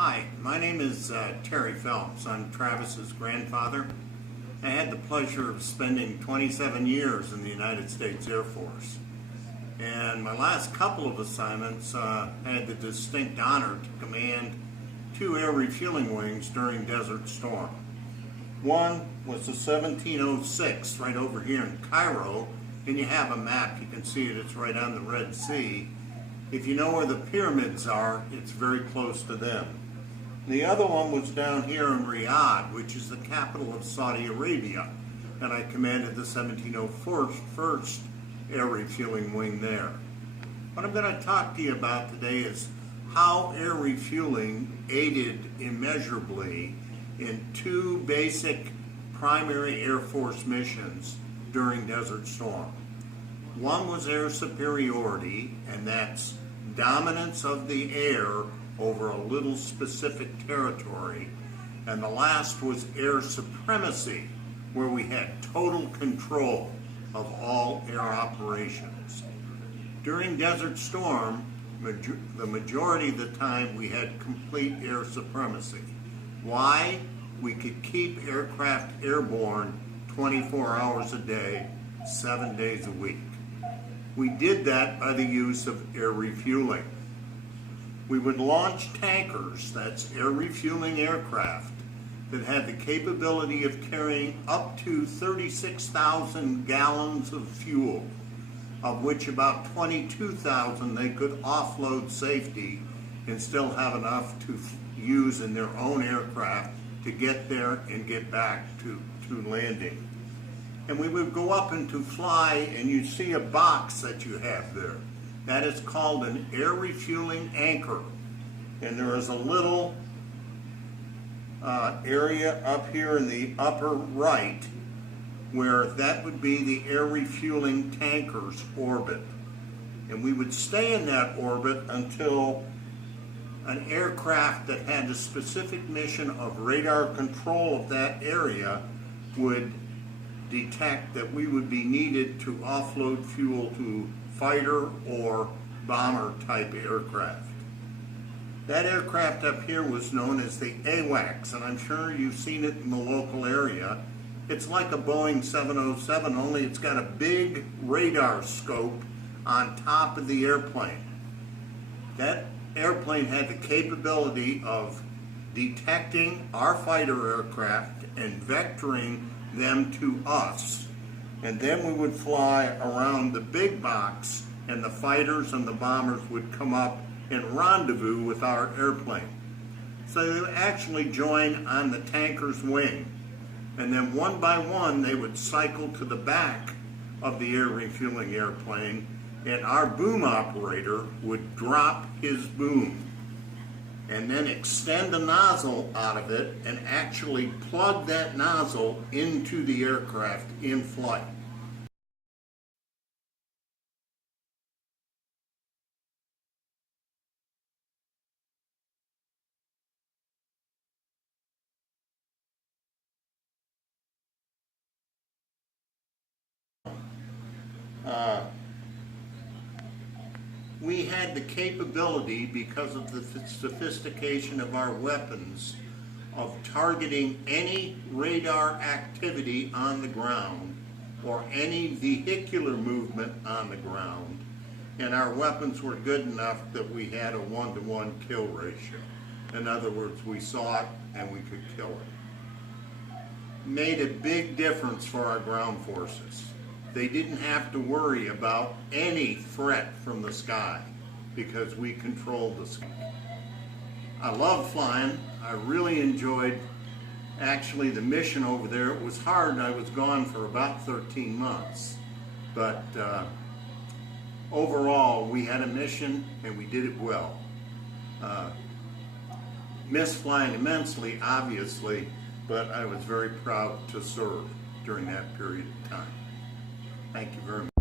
Hi, my name is Terry Phelps. I'm Travis's grandfather. I had the pleasure of spending 27 years in the United States Air Force. And my last couple of assignments had the distinct honor to command 2 air refueling wings during Desert Storm. One was the 1706 right over here in Cairo, and you have a map, you can see it, it's right on the Red Sea. If you know where the pyramids are, it's very close to them. The other one was down here in Riyadh, which is the capital of Saudi Arabia, and I commanded the 1701st Air Refueling Wing there. What I'm going to talk to you about today is how air refueling aided immeasurably in 2 basic primary Air Force missions during Desert Storm. One was air superiority, and that's dominance of the air over a little specific territory, and the last was air supremacy, where we had total control of all air operations. During Desert Storm, the majority of the time we had complete air supremacy. Why? We could keep aircraft airborne 24 hours a day, 7 days a week. We did that by the use of air refueling. We would launch tankers, that's air refueling aircraft, that had the capability of carrying up to 36,000 gallons of fuel, of which about 22,000 they could offload safety and still have enough to use in their own aircraft to get there and get back to landing. And we would go up and to fly, and you see a box that you have there. That is called an air refueling anchor. And there is a little area up here in the upper right where that would be the air refueling tanker's orbit. And we would stay in that orbit until an aircraft that had a specific mission of radar control of that area would detect that we would be needed to offload fuel to fighter or bomber type aircraft. That aircraft up here was known as the AWACS, and I'm sure you've seen it in the local area. It's like a Boeing 707, only it's got a big radar scope on top of the airplane. That airplane had the capability of detecting our fighter aircraft and vectoring them to us. And then we would fly around the big box, and the fighters and the bombers would come up and rendezvous with our airplane. So they would actually join on the tanker's wing. And then one by one, they would cycle to the back of the air refueling airplane, and our boom operator would drop his boom and then extend the nozzle out of it and actually plug that nozzle into the aircraft in flight. We had the capability, because of the sophistication of our weapons, of targeting any radar activity on the ground or any vehicular movement on the ground, and our weapons were good enough that we had a 1-to-1 kill ratio. In other words, we saw it and we could kill it. Made a big difference for our ground forces. They didn't have to worry about any threat from the sky because we controlled the sky. I love flying. I really enjoyed actually the mission over there. It was hard. I was gone for about 13 months. But overall, we had a mission and we did it well. Missed flying immensely, obviously, but I was very proud to serve during that period of time. Thank you very much.